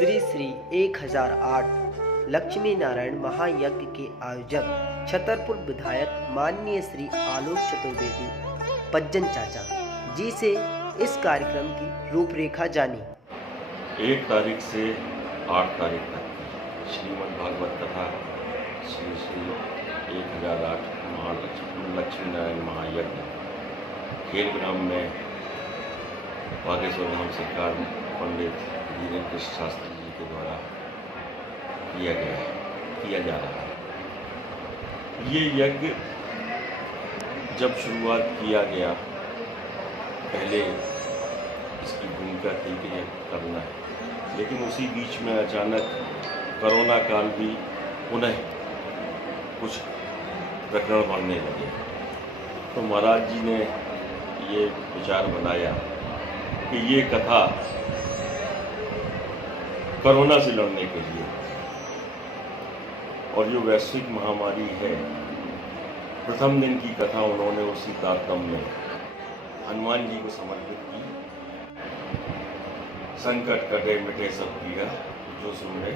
श्री श्री 1008 लक्ष्मी नारायण महायज्ञ के आयोजक छतरपुर विधायक माननीय श्री आलोक चतुर्वेदी पज्जन चाचा जी से इस कार्यक्रम की रूपरेखा जानी। 1 तारीख से 8 तारीख तक श्रीमद् भागवत कथा श्री श्री 1008 लक्ष्मी नारायण महायज्ञ खेल ग्राम में बागेश्वर धाम सरकार पंडित धीरेन्द्र कृष्ण शास्त्री जी के द्वारा किया जा रहा है। ये यज्ञ जब शुरुआत किया गया, पहले इसकी भूमिका थी कि यज्ञ करना है, लेकिन उसी बीच में अचानक कोरोना काल भी पुनः कुछ प्रकरण बढ़ने लगे, तो महाराज जी ने ये विचार बनाया कि ये कथा कोरोना से लड़ने के लिए, और जो वैश्विक महामारी है, प्रथम दिन की कथा उन्होंने उसी तारतम्य में हनुमान जी को समर्पित की। संकट कटे मिटे सब पीड़ा, जो सुने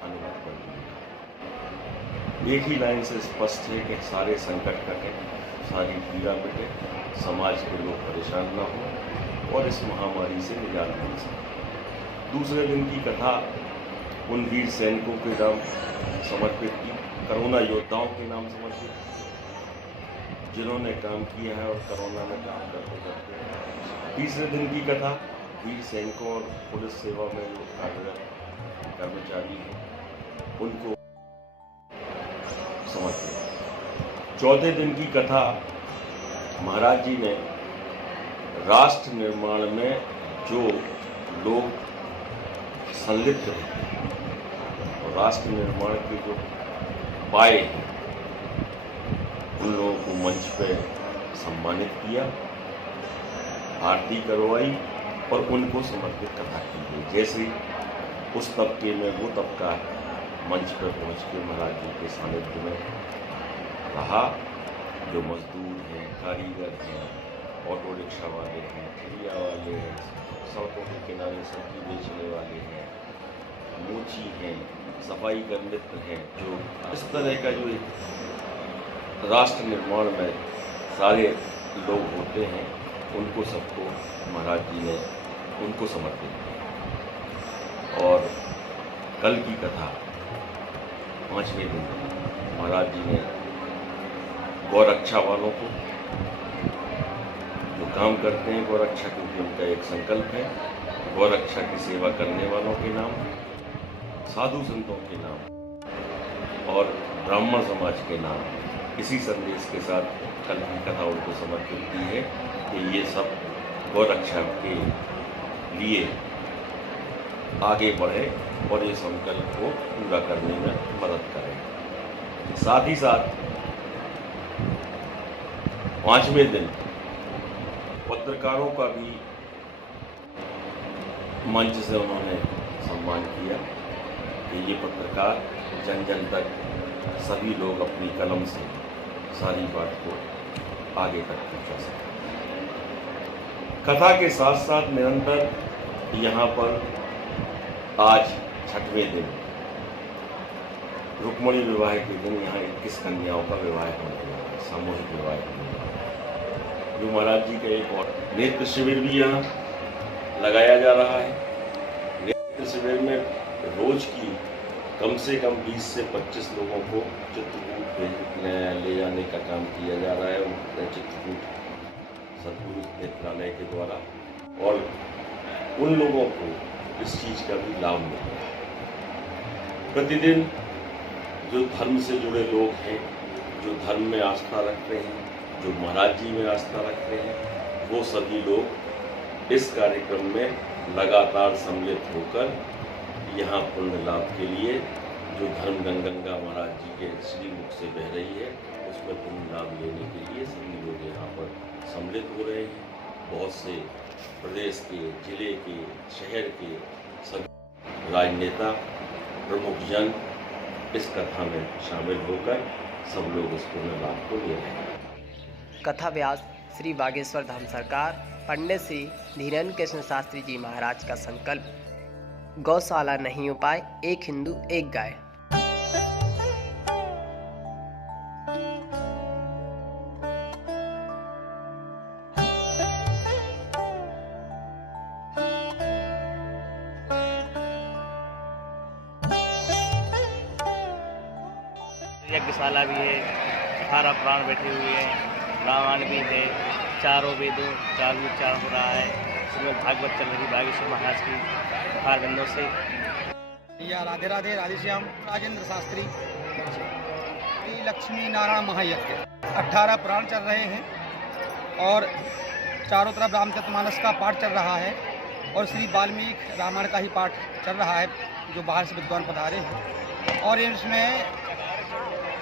हनुमत बल बीरा। एक ही लाइन से स्पष्ट है कि सारे संकट कटे, सारी पीड़ा मिटे, समाज के लोग परेशान न हो और इस महामारी से निजात मिल सके। दूसरे दिन की कथा उन वीर सैनिकों के नाम समर्पित की, कोरोना योद्धाओं के नाम समर्पित की, जिन्होंने काम किया है और कोरोना में काम करते करते। तीसरे दिन की कथा वीर सैनिकों और पुलिस सेवा में जो कार्यरत कर्मचारी हैं उनको समर्पित। चौथे दिन की कथा महाराज जी ने राष्ट्र निर्माण में जो लोग संलिप्त हैं और राष्ट्र निर्माण के जो पाए हैं उन लोगों को मंच पे सम्मानित किया, आरती करवाई और उनको समर्पित कथा की गई। जैसे उस तबके में वो तबका मंच पर पहुंच के महाराज जी के सानिध्य में रहा, जो मजदूर हैं, कारीगर हैं, ऑटो रिक्शा वाले हैं, ठेलिया वाले हैं, सड़कों के किनारे सब्जी बेचने वाले हैं, मोची हैं, सफाई कर्मित्र हैं, जो इस तरह का जो एक राष्ट्र निर्माण में सारे लोग होते हैं, उनको सबको महाराज जी ने उनको समर्पित किया। और कल की कथा 5वें दिन महाराज जी ने गौरक्षा वालों को, जो काम करते हैं गौरक्षा, क्योंकि उनका एक संकल्प है, गौरक्षा की सेवा करने वालों के नाम, साधु संतों के नाम और ब्राह्मण समाज के नाम, इसी संदेश के साथ कल की कथा उनको समर्पित की है कि ये सब गौरक्षा के लिए आगे बढ़े और ये संकल्प को पूरा करने में मदद करें। साथ ही साथ 5वें दिन पत्रकारों का भी मंच से उन्होंने सम्मान किया कि ये पत्रकार जन जन तक सभी लोग अपनी कलम से सारी बात को आगे तक पहुंचा सकें। कथा के साथ साथ निरंतर यहाँ पर आज 6वें दिन रुक्मणी विवाह के दिन यहाँ 21 कन्याओं का विवाह होने वाला है, सामूहिक विवाह होने वाला है। जो महाराज जी का एक और नेत्र शिविर भी यहाँ लगाया जा रहा है। नेत्र शिविर में रोज की कम से कम 20 से 25 लोगों को चित्रकूट ले जाने का काम किया जा रहा है, चित्रकूट सदगुरु नेत्रालय के द्वारा, और उन लोगों को इस चीज़ का भी लाभ मिल रहा है। प्रतिदिन जो धर्म से जुड़े लोग हैं, जो धर्म में आस्था रखते हैं, जो महाराज जी में आस्था रखते हैं, वो सभी लोग इस कार्यक्रम में लगातार सम्मिलित होकर यहाँ पुण्य लाभ के लिए, जो धर्म गंगा महाराज जी के श्रीमुख से बह रही है, उसमें पुण्य लाभ लेने के लिए सभी लोग यहाँ पर सम्मिलित हो रहे हैं। बहुत से प्रदेश के, जिले के, शहर के सभी राजनेता, प्रमुख जन इस कथा में शामिल होकर सब लोग इस पुण्य लाभ को ले रहे हैं। कथा व्यास श्री बागेश्वर धाम सरकार पंडित श्री धीरेन्द्र कृष्ण शास्त्री जी महाराज का संकल्प। गौशाला नहीं उपाय, एक हिंदू एक गाय। यज्ञशाला भी है, 18 प्राण बैठे हुए हैं, रामायण भी है, चारों वेदों का उच्चारण हो रहा है। इसमें भागवत चल रही बागेश्वर महाराज की कारगंदों से। या राधे राधे, राधे श्याम। राजेंद्र शास्त्री, श्री लक्ष्मी नारायण महायज्ञ, 18 पुराण चल रहे हैं और चारों तरफ रामचरितमानस का पाठ चल रहा है और श्री वाल्मीकि रामायण का ही पाठ चल रहा है, जो बाहर से विद्वान पधारे हैं। और इसमें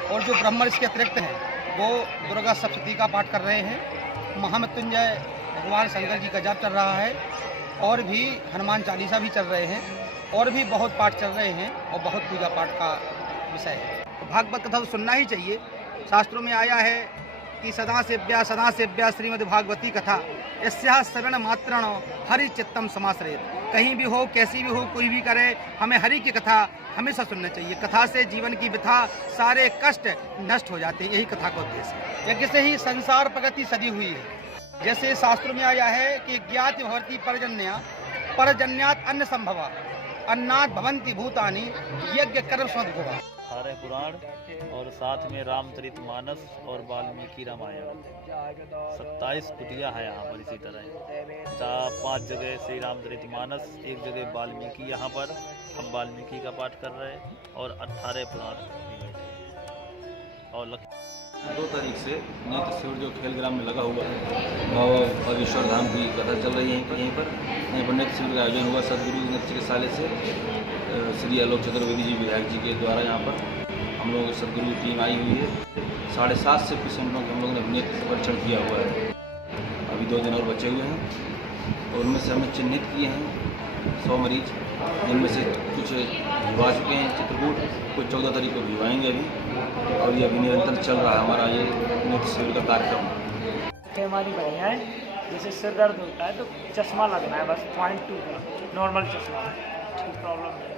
और जो ब्राह्मण इसके अतिरिक्त हैं वो दुर्गा सप्तशती का पाठ कर रहे हैं, महामृत्युंजय भगवान शंकर जी का जाप चल रहा है और भी हनुमान चालीसा भी चल रहे हैं और भी बहुत पाठ चल रहे हैं और बहुत पूजा पाठ का विषय है। तो भागवत कथा तो सुनना ही चाहिए। शास्त्रों में आया है कि सदा सेव्या श्रीमद् भागवती कथा, यस्याः श्रवण मात्रण हरि चित्तम समाश्रयेत्। कहीं भी हो, कैसी भी हो, कोई भी करे, हमें हरि की कथा हमेशा सुनना चाहिए। कथा से जीवन की व्यथा, सारे कष्ट नष्ट हो जाते हैं, यही कथा का उद्देश्य है। यज्ञ से ही संसार प्रगति सदी हुई है। जैसे शास्त्रों में आया है कि ज्ञाति भवति परजन्या, परजन्यात् अन्न संभवा, अन्नात् भवन्ति भूतानि, यज्ञ कर्म समद्भवा। 18 पुराण और साथ में रामचरितमानस और वाल्मीकि रामायण, 27 कुटिया है यहाँ पर। इसी तरह 5 जगह श्री रामचरितमानस, एक जगह वाल्मीकि, यहाँ पर हम वाल्मीकि का पाठ कर रहे हैं और 18 पुराण और 2 तारीख से नृत्य शिविर जो खेल ग्राम में लगा हुआ है, बाबा बागेश्वर धाम की कथा चल रही है। यहीं पर नृत्य शिविर का आयोजन हुआ सदगुरु नृत्य चिकित्सालय से। श्री आलोक चतुर्वेदी जी विधायक जी के द्वारा यहाँ पर हम लोगों की सदगुरु की टीम आई हुई है। 7.5 से पेशेंटों को हम लोगों ने नृत्य से परीक्षण किया हुआ है। अभी 2 दिन और बचे हुए हैं और उनमें से हमने चिन्हित किए हैं 100 मरीज, जिनमें से कुछ भिजवा चुके हैं चित्रकूट, कुछ 14 तारीख को भिजवाएंगे अभी। और ये अभी निरंतर चल रहा है हमारा ये नृत्य शिविर का कार्यक्रम। हमारी बढ़िया है, जैसे सिर दर्द होता है तो चश्मा लगना है, बस 0.2 का नॉर्मल चश्मा, ठीक प्रॉब्लम है।